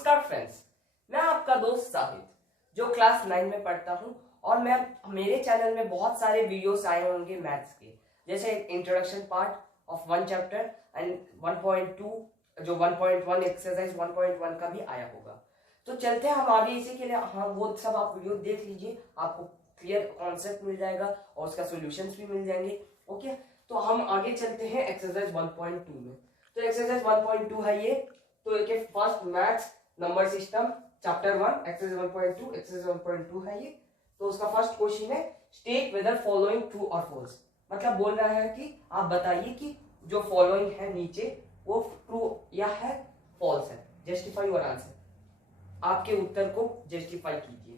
नमस्कार फ्रेंड्स, मैं आपका दोस्त साहिद जो क्लास 9 में पढ़ता हूं और मेरे चैनल में बहुत सारे वीडियोस आए होंगे मैथ्स के, जैसे introduction part of 1 chapter and 1.2 जो 1.1 एक्सरसाइज 1.1 का भी आया होगा। तो चलते हैं हम आगे इसी के लिए। हाँ, वो सब आप वीडियो देख लीजिए, आपको क्लियर कॉन्सेप्ट मिल जाएगा और उसका सॉल्यूशंस भी मिल जाएंगे। ओके, तो हम आगे चलते हैं एक्सरसाइज 1.2 में। तो एक्सरसाइज 1.2 है ये। तो एक first maths number system chapter 1 exercise 1.2 exercise 1.2 है ये। तो उसका फर्स्ट क्वेश्चन है स्टेट वेदर फॉलोइंग ट्रू और फॉल्स। मतलब बोल रहा है कि आप बताइए कि जो फॉलोइंग है नीचे वो ट्रू या है फॉल्स है। जस्टिफाई योर आंसर, आपके उत्तर को जस्टिफाई कीजिए।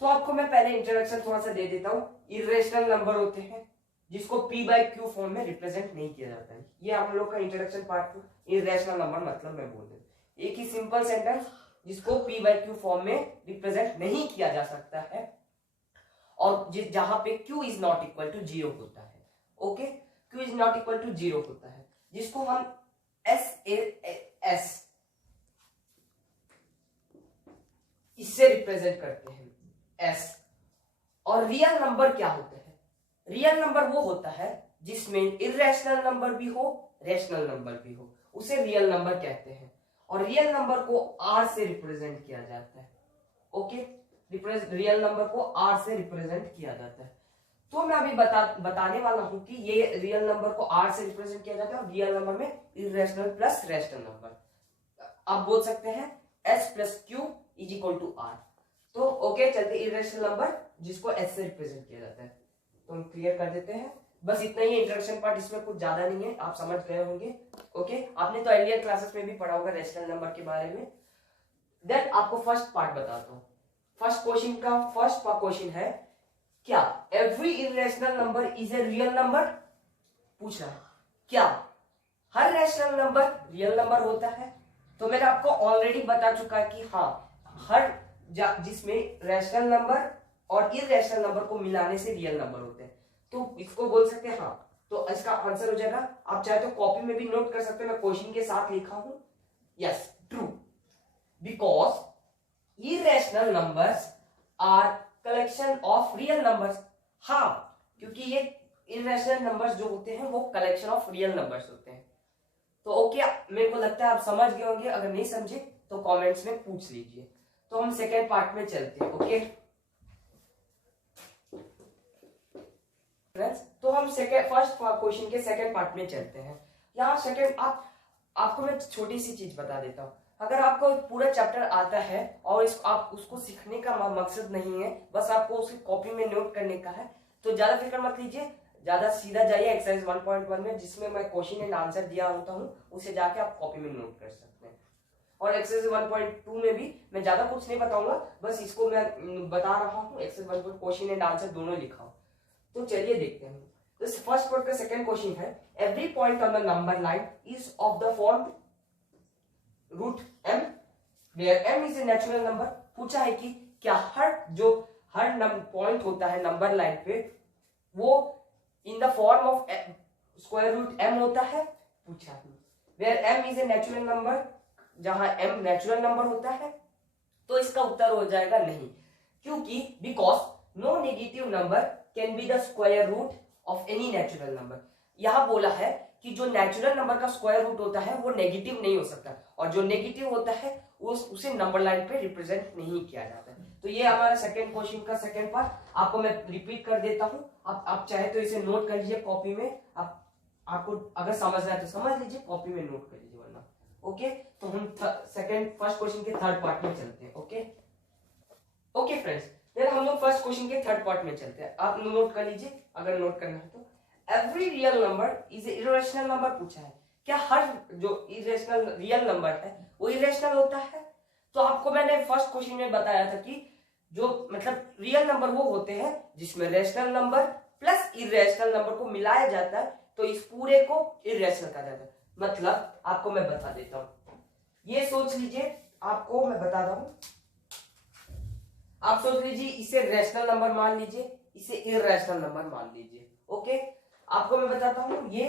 तो आपको मैं पहले इंट्रोडक्शन थोड़ा सा दे देता हूँ। इर्रेशनल नंबर होते हैं जिसको p/q फॉर्म में रिप्रेजेंट नहीं किया जाता है। ये हम लोग का इंट्रोडक्शन पार्ट। इर्रेशनल नंबर मतलब मैं बोल देता एक ही सिंपल सेंटेंस जिसको p/q फॉर्म में रिप्रेजेंट नहीं किया जा सकता है और जहां पे q is not equal to 0 होता है। Okay, q is not equal to 0 होता है जिसको हम s इससे रिप्रेजेंट करते हैं s। और रियल नंबर क्या होते हैं? रियल नंबर वो होता है जिसमें इर्रेशनल नंबर भी हो, रेशनल नंबर भी हो, उसे रियल नंबर कहते हैं। और रियल नंबर को r से रिप्रेजेंट किया जाता है। ओके, रियल नंबर को r से रिप्रेजेंट किया जाता है। तो मैं अभी बताने वाला हूं कि ये रियल नंबर को r से रिप्रेजेंट किया जाता है और रियल नंबर में इर्रेशनल प्लस रेशनल नंबर। आप बोल सकते हैं s plus q is equal to r। तो ओके, चलते इर्रेशनल नंबर जिसको s से रिप्रेजेंट किया जाता है। तो हम क्लियर कर देते हैं। बस इतना ही इंट्रोडक्शन पार्ट, इसमें कुछ ज्यादा नहीं है, आप समझ गए होंगे। ओके, आपने तो अर्लियर क्लासेस में भी पढ़ा होगा रेशनल नंबर के बारे में। देन आपको फर्स्ट पार्ट बताता हूँ। फर्स्ट क्वेश्चन है क्या every irrational number is a real number? पूछ रहा है क्या हर रैशनल नंबर रियल नंबर होता है? तो मैंने आपको ऑलरेडी बता चुका है कि हाँ, हर जिसमें रैशनल नंबर और इरेशनल नंबर को मिलाने से रियल नंबर होते हैं, तो इसको बोल सकते हैं हाँ। तो इसका आंसर हो जाएगा, आप चाहे तो कॉपी में भी नोट कर सकते हैं, मैं क्वेश्चन के साथ लिखा हूं। Yes, true, because irrational numbers are collection of real numbers. हाँ, क्योंकि ये इरेशनल नंबर्स जो होते हैं वो कलेक्शन ऑफ रियल नंबर्स होते हैं। तो ओके, मेरे को लगता है आप समझ गए होंगे। अगर नहीं समझे तो कमेंट्स में पूछ लीजिए। तो हम सेकेंड पार्ट में चलते हैं। ओके फ्रेंड्स, तो हम फर्स्ट क्वेश्चन के सेकंड पार्ट में चलते हैं। यहाँ सेकंड आपको मैं छोटी सी चीज बता देता हूँ। अगर आपको पूरा चैप्टर आता है और आप उसको सीखने का मकसद नहीं है, बस आपको उसकी कॉपी में नोट करने का है, तो ज्यादा फिक्र मत लीजिए, ज्यादा सीधा जाइए एक्सरसाइज 1.1 में जिसमें मैं क्वेश्चन एंड आंसर दिया होता हूँ, उसे जाके आप कॉपी में नोट कर सकते हैं। और एक्सरसाइज 1.2 में भी मैं ज्यादा कुछ नहीं बताऊंगा, बस इसको मैं बता रहा हूँ। एक्सरसाइज 1 क्वेश्चन एंड आंसर दोनों लिखा हूँ। तो चलिए देखते हैं। तो फर्स्ट पार्ट का सेकंड क्वेश्चन है every point on the number line is of the form root m where m is a natural number. पूछा है कि क्या हर पॉइंट होता है नंबर लाइन पे वो in the form of square root m होता है। पूछा है where m is a natural number, जहां m नेचुरल नंबर होता है। तो इसका उत्तर हो जाएगा नहीं, क्योंकि because no negative number can be the square root of any natural number. यहां बोला है कि जो नेचुरल नंबर का स्क्वायर रूट होता है वो नेगेटिव नहीं हो सकता, और जो नेगेटिव होता है उसे नंबर लाइन पे रिप्रेजेंट नहीं किया जाता है। तो ये हमारा सेकंड क्वेश्चन का सेकंड पार्ट। आपको मैं रिपीट कर देता हूं, आप चाहे तो इसे नोट कर लीजिए कॉपी में। आपको अगर समझना है तो समझ लीजिए, कॉपी में नोट कर लीजिए वरना। ओके, तो हम फर्स्ट क्वेश्चन के थर्ड पार्ट में चलते हैं। ओके फ्रेंड्स, फिर हम लोग फर्स्ट क्वेश्चन के थर्ड पार्ट में चलते हैं। आप नोट कर लीजिए अगर नोट करना है तो। Every real number is a irrational number. पूछा है क्या हर जो इरेशनल रियल नंबर है वो इरेशनल होता है? तो आपको मैंने फर्स्ट क्वेश्चन में बताया था कि जो मतलब रियल नंबर वो होते हैं जिसमें rational number plus irrational number को मिलाया जाता है, तो इस पूरे को इरेशनल कहा जाता है। मतलब आपको मैं बता देता हूं, ये सोच लीजिए, आपको मैं बता रहा हूं, आप सोच लीजिए इसे रेशनल नंबर मान लीजिए, इसे इरेशनल नंबर मान लीजिए। ओके, आपको मैं बताता हूं, ये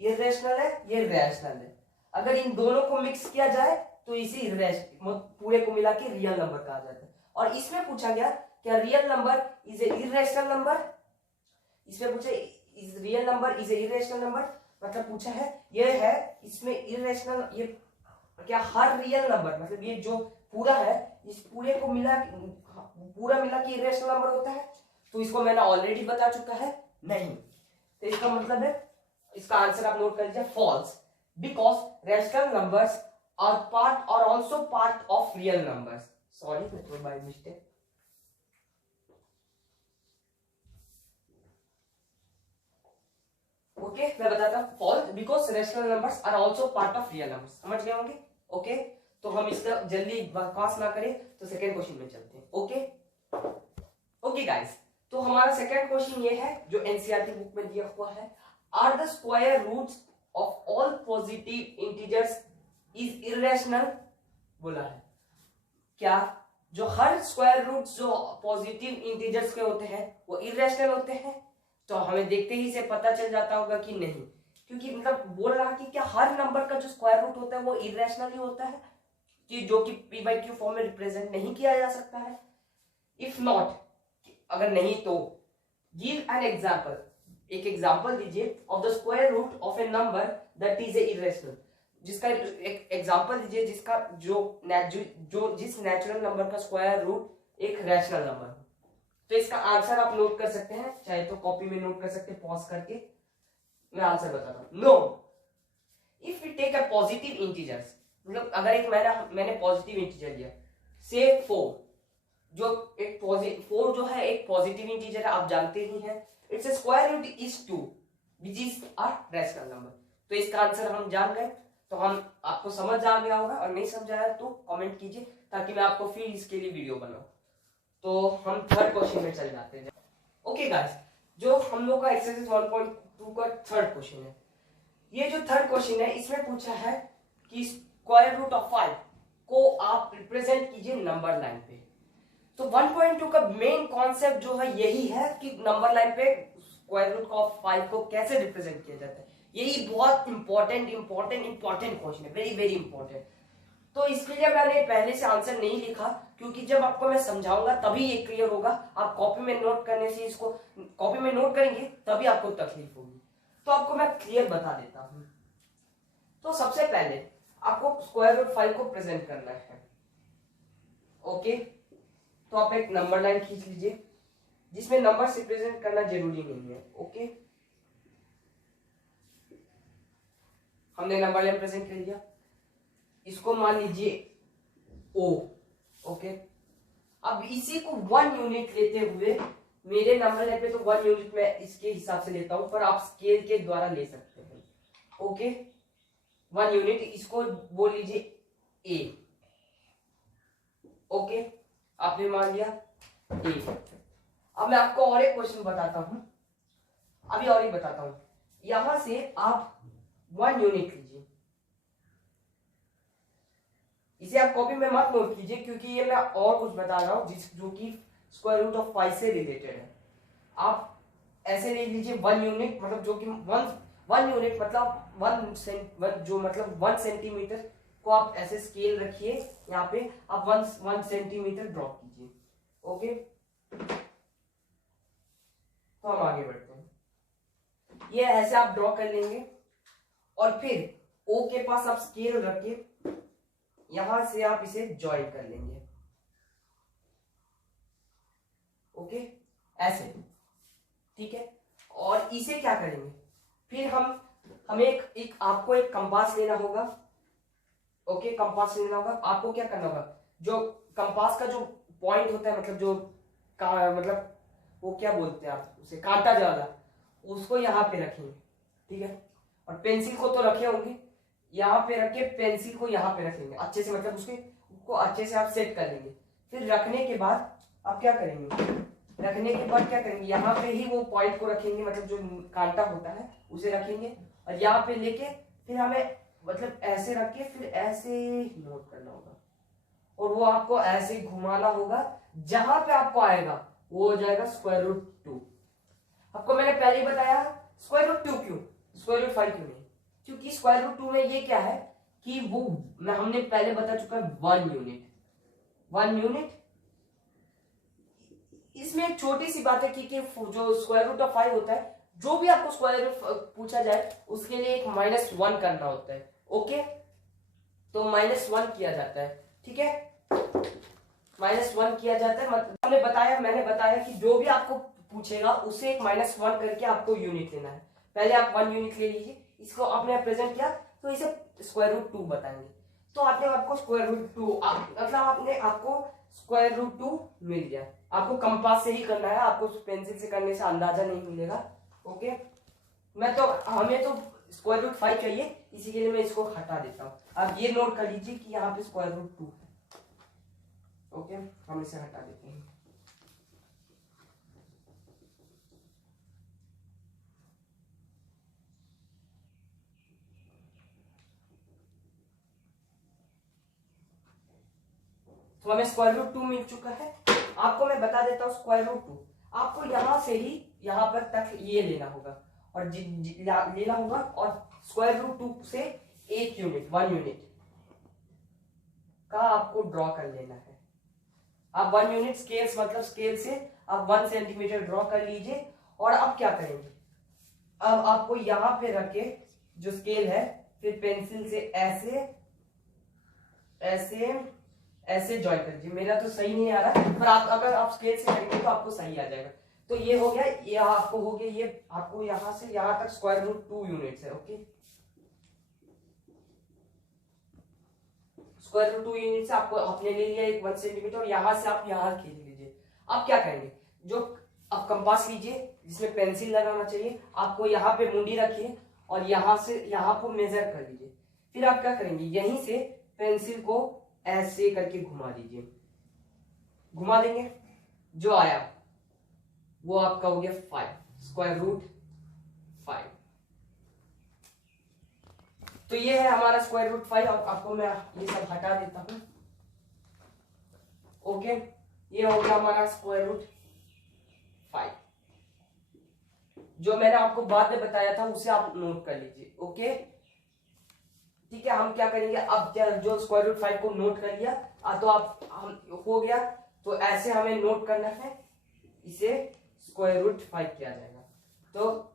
इरेशनल है, ये रैशनल है। अगर इन दोनों को मिक्स किया जाए तो इसी पूरे को मिला के रियल नंबर कहा जाता है। और इसमें पूछा गया क्या real number is a irrational number, इसमें पूछा is real number is a irrational number, मतलब पूछा है ये है इसमें इर्रेशनल, ये क्या हर रियल नंबर मतलब ये जो पूरा है इस पूरे को मिला के इर्रेशनल नंबर होता है। तो इसको मैंने ऑलरेडी बता चुका है नहीं, तो इसका मतलब है इसका आंसर आप नोट कर लीजिए false, because rational numbers are part और also part of real numbers. Sorry by mistake. Okay मैं बताता हूँ false because rational numbers are also part of real numbers. समझ गए होंगे? ओके तो हम इसका जल्दी बकवास ना करें तो सेकेंड क्वेश्चन में चलते हैं। ओके गाइस, तो हमारा सेकेंड क्वेश्चन ये है जो एनसीईआरटी बुक में दिया हुआ है, are the square roots of all positive integers is irrational. बोला है क्या जो हर स्क्वायर रूट्स जो पॉजिटिव इंटीजर्स के होते हैं वो इर्रेशनल होते हैं? तो हमें देखते ही से पता चल जाता होगा कि नहीं, क्योंकि मतलब बोल रहा कि क्या हर नंबर का जो स्क्वायर रूट होता है वो इर्रेशनल ही होता है कि जो कि p by q फॉर्म में रिप्रेजेंट नहीं किया जा सकता है। इफ नॉट, अगर नहीं तो गिव एन एग्जांपल, एक एग्जांपल दीजिए of the square root of a number that is a irrational, जिसका एक एग्जांपल दीजिए जिसका जिस नेचुरल नंबर का स्क्वायर रूट एक रैशनल नंबर हो। तो इसका आंसर आप नोट कर सकते हैं, चाहे तो कॉपी में नोट कर सकते हैं पॉज करके। मैं आंसर बताता हूं। No, if we take a positive integers, मतलब अगर एक मैंने पॉजिटिव इंटीजर लिया से 4, जो एक 4 जो है एक पॉजिटिव इंटीजर है, आप जानते ही हैं it's a square root is 2 which is a rational number. तो इसका आंसर हम जान गए, तो हम आपको समझ आ गया होगा, और नहीं समझ आया तो कमेंट कीजिए ताकि मैं आपको फिर इसके लिए वीडियो बनाऊं। तो हम थर्ड क्वेश्चन में चल जाते हैं। ओके गाइस, जो हम लोग का एक्सरसाइज 1.2 का थर्ड क्वेश्चन है, ये जो थर्ड क्वेश्चन है इसमें पूछा है कि स्क्वायर रूट ऑफ 5 को आप रिप्रेजेंट कीजिए नंबर लाइन पे। तो 1.2 का मेन कॉन्सेप्ट जो है यही है कि नंबर लाइन पे स्क्वायर रूट ऑफ 5 को कैसे रिप्रेजेंट किया जाता है। यही बहुत इंपॉर्टेंट क्वेश्चन है, वेरी वेरी इंपॉर्टेंट। तो इसके लिए मैंने पहले से आंसर नहीं लिखा, क्योंकि जब आपको मैं समझाऊंगा तभी ये क्लियर होगा। आप कॉपी में नोट करने से इसको कॉपी में नोट करेंगे तभी आपको तकलीफ होगी। तो आपको मैं क्लियर बता देता हूं। तो सबसे पहले आपको स्क्वायर रूट 5 को प्रेजेंट करना है। ओके, तो आप एक नंबर लाइन खींच लीजिए जिसमें नंबर से प्रेजेंट करना जरूरी नहीं है। ओके, हमने नंबर लाइन प्रेजेंट कर लिया, इसको मान लीजिए O। ओके, अब इसी को 1 यूनिट लेते हुए, मेरे नंबर लाइन पे तो 1 यूनिट मैं इसके हिसाब से लेता हूं, पर आप स्केल के द्वारा ले सकते हैं। ओके, 1 यूनिट, इसको बोल लीजिए A। ओके, आपने मान लिया A। अब मैं आपको और एक क्वेश्चन बताता हूं, अभी और एक बताता हूं। यहां से आप 1 यूनिट लीजिए, इसे आप कॉपी में मत नोट कीजिए क्योंकि ये मैं और कुछ बता रहा हूं जो कि स्क्वायर रूट ऑफ 5 से रिलेटेड है। आप ऐसे ले लीजिए 1 यूनिट, मतलब जो कि 1 यूनिट मतलब जो मतलब 1 सेंटीमीटर को आप ऐसे स्केल रखिए, यहाँ पे आप 1 सेंटीमीटर ड्रॉ कीजिए। ओके, तो हम आगे बढ़ते हैं। ये ऐसे आप ड्रॉ कर लेंगे और फिर O के पास आप स्केल रखिए, यहां से आप इसे ज्वाइन कर लेंगे। ओके, ऐसे, ठीक है। और इसे क्या करेंगे, फिर हमें एक आपको एक कंपास लेना होगा। ओके, कंपास लेना होगा। आपको क्या करना होगा, जो कंपास का जो पॉइंट होता है, मतलब जो मतलब वो क्या बोलते हैं आप उसे, कांटा ज्यादा, उसको यहाँ पे रखेंगे, ठीक है। और पेंसिल को तो रखे होंगे, यहाँ पे रख के पेंसिल को यहाँ पे रखेंगे अच्छे से, मतलब उसको अच्छे से आप सेट कर लेंगे। फिर रखने के बाद आप क्या करेंगे, यहाँ पे ही वो पॉइंट को रखेंगे, मतलब जो कांटा होता है उसे रखेंगे, और यहाँ पे लेके फिर हमें मतलब ऐसे रख के फिर ऐसे नोट करना होगा, और वो आपको ऐसे घुमाना होगा, जहां पे आपको आएगा वो हो जाएगा स्क्वायर रूट 2। आपको मैंने पहले ही बताया स्क्वायर रूट 2 क्यों, स्क्वायर रूट 5 क्यों नहीं, क्योंकि स्क्वायर रूट 2 में ये क्या है कि वो हमने पहले बता चुका है 1 यूनिट। इसमें एक छोटी सी बात है कि जो स्क्वायर रूट ऑफ 5 होता है, जो भी आपको स्क्वायर रूट पूछा जाए उसके लिए एक -1 करना होता है। ओके, तो -1 किया जाता है, ठीक है, -1 किया जाता है। मतलब मैंने बताया कि जो भी आपको पूछेगा उसे एक -1 करके आपको यूनिट लेना है। पहले आप 1 यूनिट ले लीजिए, इसको आपने प्रेजेंट किया तो इसे स्क्वायर रूट 2 बताएंगे। तो आपको स्क्वायर रूट 2 मतलब आपको स्क्वायर रूट 2 मिल गया। आपको कंपास से ही करना है, आपको पेंसिल से करने से अंदाजा नहीं मिलेगा। ओके, हमें तो स्क्वायर रूट 5 चाहिए, इसी के लिए मैं इसको हटा देता हूँ। आप ये नोट कर लीजिए कि यहाँ पे स्क्वायर रूट 2 है। ओके, हम इसे हटा देते हैं। तो हमें स्क्वायर रूट 2 मिल चुका है। आपको मैं बता देता हूँ स्क्वायर रूट 2 आपको यहां से ही यहां पर तक ये लेना होगा और लेना होगा, और स्क्वायर रूट 2 से 1 यूनिट का आपको ड्रॉ कर लेना है। आप 1 यूनिट स्केल से आप 1 सेंटीमीटर ड्रॉ कर लीजिए। और अब क्या करेंगे, अब आपको यहां पे रखे जो स्केल है, फिर पेंसिल से ऐसे ऐसे ऐसे ज्वाइन कर लीजिए। मेरा तो सही नहीं आ रहा, पर अगर आप स्केल से करेंगे तो आपको सही आ जाएगा। तो ये हो गया, ये आपको हो गया, ये आपको यहां से यहां तक स्क्वायर रूट 2 यूनिट्स है। ओके, स्क्वायर रूट 2 यूनिट से आपको आपने ले लिया एक 1 सेंटीमीटर, और यहां से आप यहां खींच लीजिए। अब क्या करेंगे, जो आप कंपास लीजिए जिसमें पेंसिल लगाना चाहिए, आपको यहाँ पे मुंडी रखिए और यहां से यहां को मेजर कर लीजिए। फिर आप क्या करेंगे, यहीं से पेंसिल को ऐसे करके घुमा दीजिए। घुमा देंगे, जो आया वो आपका हो गया 5, स्क्वायर रूट 5। तो ये है हमारा स्क्वायर रूट 5। आपको मैं ये सब हटा देता हूं। ओके, ये हो गया हमारा स्क्वायर रूट 5। जो मैंने आपको बाद में बताया था उसे आप नोट कर लीजिए। ओके, ठीक है, हम क्या करेंगे, अब जो स्क्वायर रूट 5 को नोट कर लिया तो हम हो गया, तो ऐसे हमें नोट करना है, इसे स्क्वायर रूट 5 किया जाएगा। तो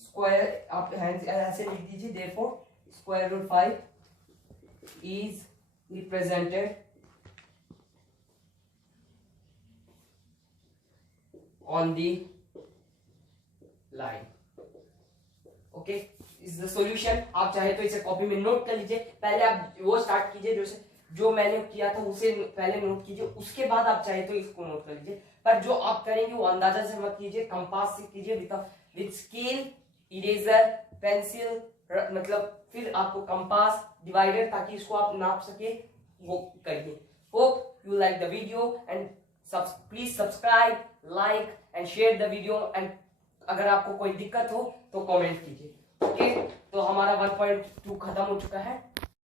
स्क्वायर आप ऐसे लिख दीजिए, therefore square root 5 is represented on the line. Okay, is the solution. आप चाहे तो इसे कॉपी में नोट कर लीजिए। पहले आप वो स्टार्ट कीजिए जो मैंने किया था उसे पहले नोट कीजिए, उसके बाद आप चाहे तो इसको नोट कर लीजिए। पर जो आप करेंगे वो अंदाजा से मत कीजिए, कंपास से कीजिए, विद स्केल, इरेजर, पेंसिल, मतलब फिर आपको कंपास, डिवाइडर, ताकि इसको आप नाप सके, वो करिए। Hope you like the video and please subscribe, like and share the video. And अगर आपको कोई दिक्कत हो तो कमेंट कीजिए। ओके, तो हमारा 1.2 खत्म हो चुका है।